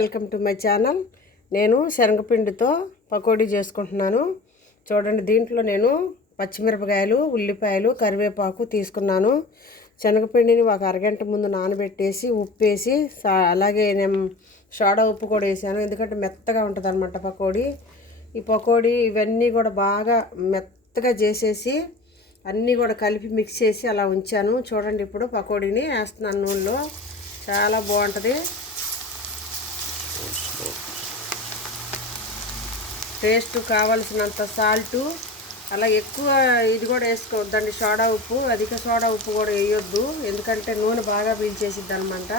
Welcome to my channel. నేను శనగపిండితో పకోడీ చేసుకుంటున్నాను. చూడండి దీంట్లో నేను పచ్చిమిరపకాయలు ఉల్లిపాయలు కరివేపాకు తీసుకున్నాను. శనగపిండిని ఒక అరగంట ముందు నానబెట్టేసి ఉప్పు వేసి సా- అలాగే నేను సోడా ఉప్పు కూడా వేసాను. ఎందుకంటే మెత్తగా ఉంటుంది అనమాట పకోడీ. ఈ పకోడీ ఇవన్నీ కూడా బాగా మెత్తగా చేసేసి అన్నీ కూడా కలిపి మిక్స్ చేసి అలా ఉంచాను. చూడండి ఇప్పుడు పకోడీని వేస్తున్నాను నూనెలో. చాలా బాగుంటుంది. టేస్ట్ కావలసినంత సాల్టు అలా ఎక్కువ ఇది కూడా వేసుకోవద్దండి సోడా ఉప్పు అధిక సోడా ఉప్పు కూడా వేయొద్దు ఎందుకంటే నూనె బాగా పీల్చేసిద్ది అనమాట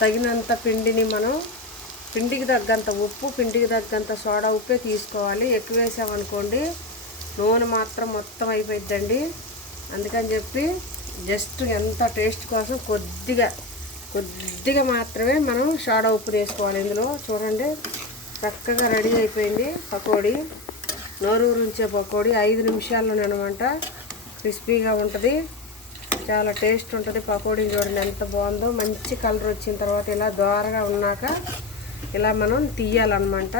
తగినంత పిండిని మనం పిండికి తగ్గంత ఉప్పు పిండికి తగ్గంత సోడా ఉప్పే తీసుకోవాలి. ఎక్కువ వేసామనుకోండి నూనె మాత్రం మొత్తం అయిపోయిద్దండి. అందుకని చెప్పి జస్ట్ ఎంత టేస్ట్ కోసం కొద్దిగా కొద్దిగా మాత్రమే మనం షాడో ఉప్పు వేసుకోవాలి ఇందులో. చూడండి చక్కగా రెడీ అయిపోయింది పకోడీ. నోరూరుంచే పకోడీ ఐదు నిమిషాల్లోనే అనమాట క్రిస్పీగా ఉంటుంది. చాలా టేస్ట్ ఉంటుంది పకోడీ చూడండి ఎంత బాగుందో. మంచి కలర్ వచ్చిన తర్వాత ఇలా దోరగా ఉన్నాక ఇలా మనం తీయాలన్నమాట.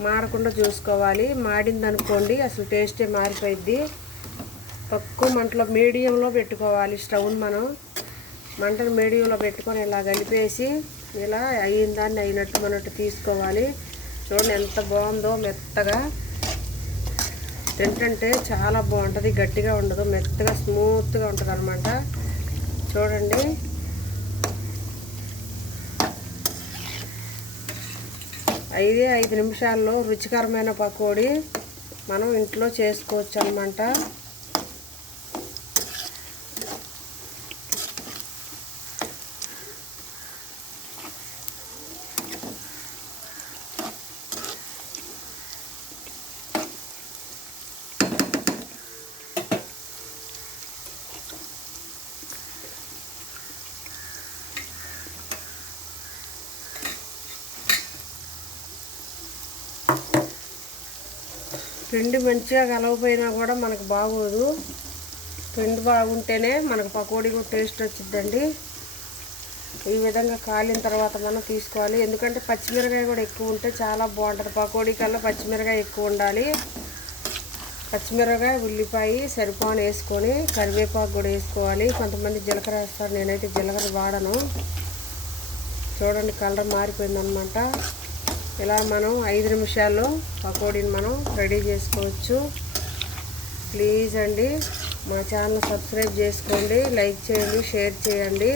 మాడకుండా చూసుకోవాలి. మాడింది అనుకోండి అసలు టేస్టే మారిపోయిద్ది. తక్కువ మంటలో మీడియంలో పెట్టుకోవాలి స్టవ్ని మనం. మంటను మీడియంలో పెట్టుకొని ఇలా కలిపేసి ఇలా అయిన దాన్ని అయినట్టు మనట్టు తీసుకోవాలి. చూడండి ఎంత బాగుందో మెత్తగా. తింటుంటే చాలా బాగుంటుంది గట్టిగా ఉండదు మెత్తగా స్మూత్గా ఉంటుంది అనమాట చూడండి. ఐదే ఐదు నిమిషాల్లో రుచికరమైన పకోడీ మనం ఇంట్లో చేసుకోవచ్చు అనమాట పిండి మంచిగా కలవపోయినా కూడా మనకు బాగోదు. పిండి బాగుంటేనే మనకు పకోడీ కూడా టేస్ట్ వచ్చిద్దండి. ఈ విధంగా కాలిన తర్వాత మనం తీసుకోవాలి. ఎందుకంటే పచ్చిమిరకాయ కూడా ఎక్కువ ఉంటే చాలా బాగుంటుంది. పకోడీ కల్లా పచ్చిమిరకాయ ఎక్కువ ఉండాలి. పచ్చిమిరకాయ ఉల్లిపాయ సరిపోని వేసుకొని కరివేపాకు కూడా వేసుకోవాలి. కొంతమంది జీలకర్ర వేస్తారు. నేనైతే జీలకర్ర వాడను. చూడండి కలర్ మారిపోయిందనమాట ఇలా మనం ఐదు నిమిషాల్లో పకోడీని మనం రెడీ చేసుకోవచ్చు. ప్లీజ్ అండి మా ఛానల్ సబ్స్క్రైబ్ చేసుకోండి లైక్ చేయండి షేర్ చేయండి.